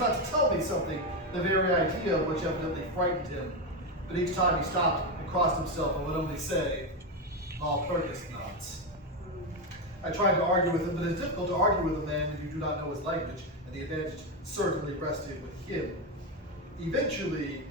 about to tell me something, the very idea of which evidently frightened him. But each time he stopped and crossed himself and would only say, Walpurgisnacht. I tried to argue with him, but it is difficult to argue with a man if you do not know his language, and the advantage certainly rested with him. Eventually,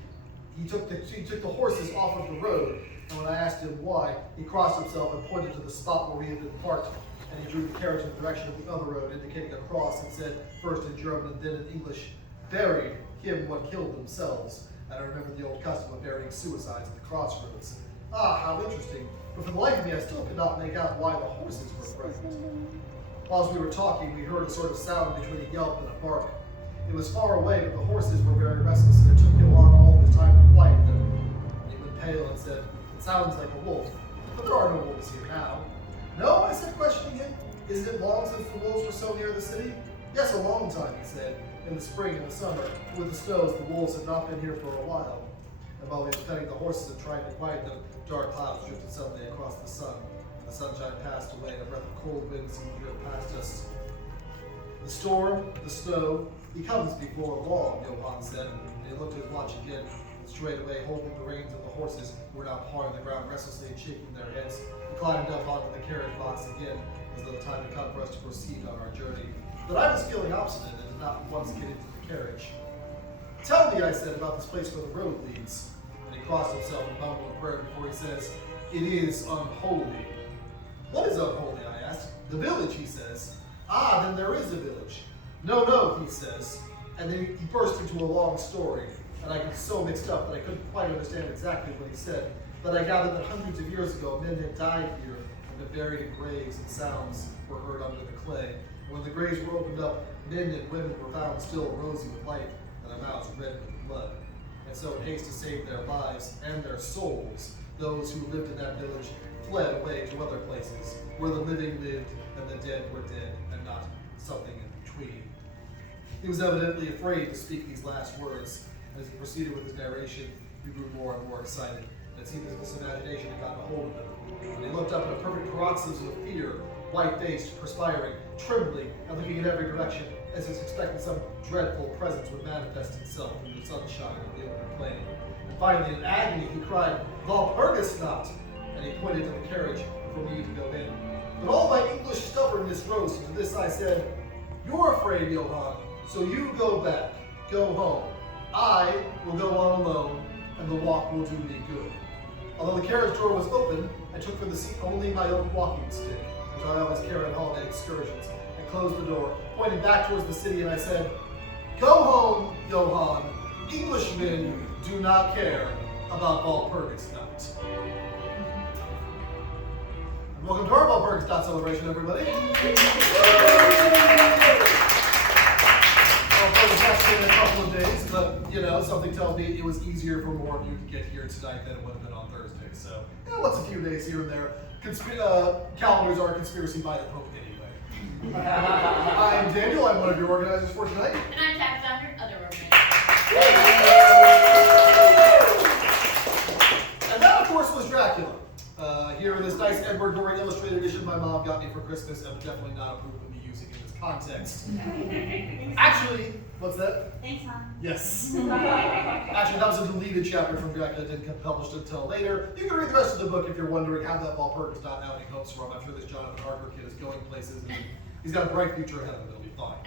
he took the horses off of the road, and when I asked him why, he crossed himself and pointed to the spot where we had been parked, and he drew the carriage in the direction of the other road, indicating a cross, and said, first in German and then in English, buried him what killed themselves. And I remembered the old custom of burying suicides at the crossroads. Ah, how interesting. But for the life of me, I still could not make out why the horses were present. Whilst we were talking, we heard a sort of sound between a yelp and a bark. It was far away, but the horses were very restless, and it took him all this time to quiet them. And he went pale and said, it sounds like a wolf, but there are no wolves here now. No, I said, questioning him. Isn't it long since the wolves were so near the city? Yes, a long time, he said. In the spring and the summer, with the snows, the wolves had not been here for a while. And while he was petting the horses and trying to quiet them, dark clouds drifted suddenly across the sun. The sunshine passed away, and a breath of cold wind seemed to drift past us. The storm, the snow, he comes before long, Johann said, and he looked at his watch again, and straightway holding the reins of the horses, who were now pawing the ground restlessly and shaking their heads, he climbed up onto the carriage box again, as though the time had come for us to proceed on our journey. But I was feeling obstinate and did not once get into the carriage. Tell me, I said, about this place where the road leads. And he crossed himself and mumbled a prayer before he says, it is unholy. What is unholy, I asked. The village, he says. Ah, then there is a village. No, no, he says. And then he burst into a long story, and I got so mixed up that I couldn't quite understand exactly what he said. But I gathered that hundreds of years ago, men had died here and been buried in graves, and sounds were heard under the clay. And when the graves were opened up, men and women were found still rosy with life, and their mouths red with blood. And so in haste to save their lives and their souls, those who lived in that village fled away to other places, where the living lived and the dead were dead, and not something in between. He was evidently afraid to speak these last words. As he proceeded with his narration, he grew more and more excited. It seemed as if this imagination had gotten a hold of him. When he looked up in a perfect paroxysm of fear, white-faced, perspiring, trembling, and looking in every direction, as if expecting some dreadful presence would manifest itself through the sunshine of the open plain. And finally, in agony, he cried, Walpurgisnacht! And he pointed to the carriage for me to go in. But all my English stubbornness rose, and to this I said, you're afraid, Johann, so you go back, go home. I will go on alone, and the walk will do me good. Although the carriage door was open, I took for the seat only my own walking stick, which I always carry on holiday excursions, and closed the door, pointed back towards the city, and I said, go home, Johann. Englishmen do not care about Walpurgisnacht. And welcome to our Walpurgisnacht celebration, everybody. Walpurgisnacht's been a couple of days, but something tells me it was easier for more of you to get here tonight than it would have been on Thursday. So, what's a few days here and there? Calendars are a conspiracy by the Pope anyway. I'm Daniel, I'm one of your organizers for tonight. And I'm Tax Doctor, other organizer. And that, of course, was Dracula. Here in this nice Edward Gorey illustrated edition my mom got me for Christmas, and would definitely not approve of me using in this context. Actually, what's that? Thanks, Mom. Yes. Actually, that was a deleted chapter from Dracula. It didn't get published until later. You can read the rest of the book if you're wondering how that Walpurgisnacht outing comes from. I'm sure this Jonathan Harker kid is going places, and he's got a bright future ahead of him. It'll be fine.